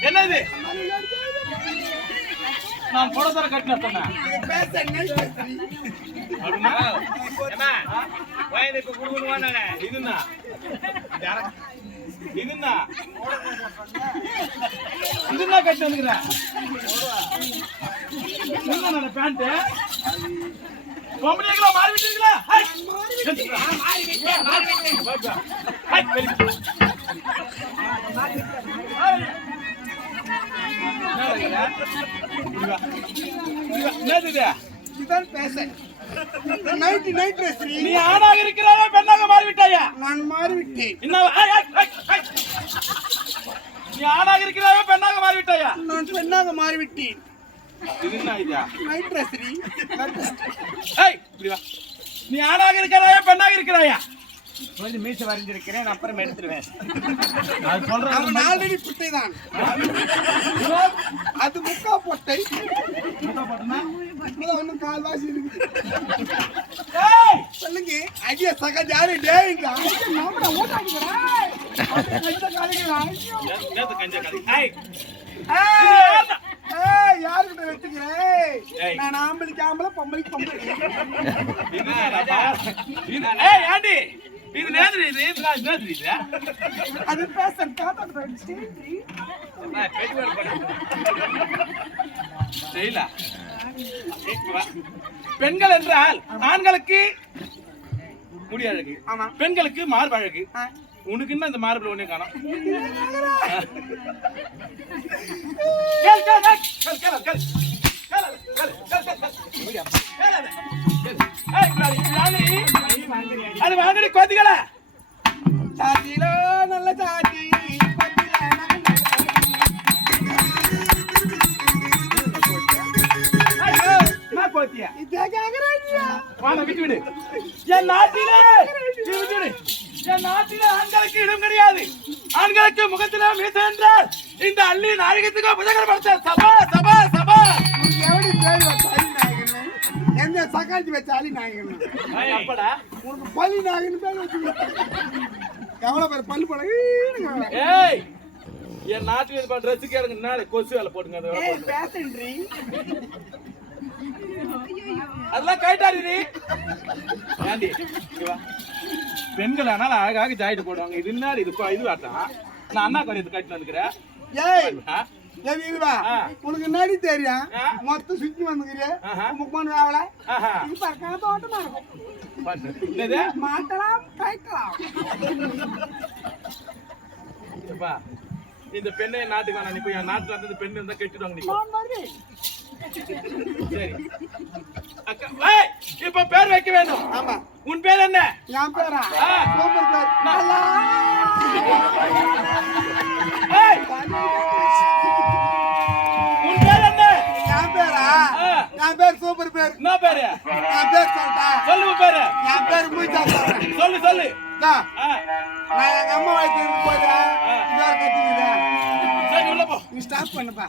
என்னது? நான் புடத்தர கட்டின சொன்னேன் இப்ப குடுகுடுன்னு வானானே. இதுன்னா? இதுன்னா? இதுன்னா கட்டி வந்துக்கிறேன். பேண்ட் பொம்பளைங்களா மாறி விட்டீங்களா ஹை! என்னது இது? இதான் பேச நைட் நைட் பேசுறீ. நீ ஆணாக இருக்கிறாயா பெண்ணாக மாறிவிட்டாயா நான் மாறிவிட்டேன் இன்னும் ஐ, ஐ, ஐ, ஐ. நீ ஆணாக இருக்கிறாயா பெண்ணாக மாறிவிட்டாயா நான் பெண்ணாக மாறிவிட்டேன் இது என்ன ஐடியா நைட் பேசுறீ. ஏய் நீ ஆணாக இருக்கிறாயா பெண்ணாக இருக்கிறாயா கொஞ்சம் மீசை வரைஞ்சிருக்கிறேன் அப்புறம் எடுத்துருவேன். அது சொல்றேன் புட்டை தான் அது முக்கா பொட்டை. இன்னும் கால்வாசி இருக்கு. சொல்லுங்க. ஐயா சக ஜாரி ஏய்! ஏய் ஏய் யாருக்கிட்ட வெட்டுக்கிறேன். நான் ஆம்பளைக்கு ஆம்பளை பொம்பளைக்கு பொம்பளை இது என்னடா? இது இது நேத்து இது அது பேச தாத்தா ஸ்டேஜ் செய்யல பெண்கள் என்றால் ஆண்களுக்கு முடி அழகு ஆமா. பெண்களுக்கு மார்பு அழகு. உனக்கு என்ன இந்த மார்புல ஒண்ணே காணோம். கேள், கேள், கேள், கேள். கேள், அது வாங்கடி கொதிக்கல சாத்திலோ நல்ல சாத்தி பத்தில ஐயோ, என் நாட்டிலே என் நாட்டிலே ஆண்களுக்கு இடம் கிடையாது. ஆண்களுக்கு மீச என்றால் இந்த அள்ளி நாயகத்துக்கு சபா சபா சபா. எப்படி எந்த சக்காத்தி வச்ச அலி நாயகன்? அப்படா. உனக்கு பள்ளி நாயகன் பேர் வச்சு எவ்வளவு பேர் பல்லு போட ஏய் என் நாட்டில் இது ட்ரெஸ் கேளுங்க கொசு வேலை போட்டுங்க அதை வேலை. பேசன்றி? அதெல்லாம் கைட்டாடி நீ. ஏண்டி இங்க வா. பெண்கள் ஆனால் அழகாக ஜாயிட்டு போடுவாங்க. இது என்ன இது ப- இது வாட்டா? நான் அண்ணா கடையத்தை கட்டிட்டு வந்துக்கிறேன். உனக்கு என்னடி தெரியும். மொத்தம் சுத்தி வந்துக்கிறிய. முக்கமான வேவல. இது பறக்காத தோட்டமா இருக்கும். மாட்டலாம் அப்பா, இந்த பெண்ணை நாட்டுக்கு வேணாம் போய் என் நாட்டுல இருந்து பெண் இருந்தா கெட்டுடுவாங்க நீ சரி. அக்கா இப்ப பேர் வைக்க வேண்டும் ஆமா. உன் பேர் என்ன? என் பேரா? பேர். நான். என் பேர் சூப்பர் பேர். என்ன பேரு? என் பேர் சொல்லிட்டா சொல்லு பேரு. என் பேர் மூச்சா சொல்றேன் சொல்லு சொல்லு. நான் எங்க அம்மா வயிற்று இருக்கும் போது ஆ. இதோ கத்திக்கிறேன் சரி உள்ள போ. நீ ஸ்டாப் பண்ணுப்பா.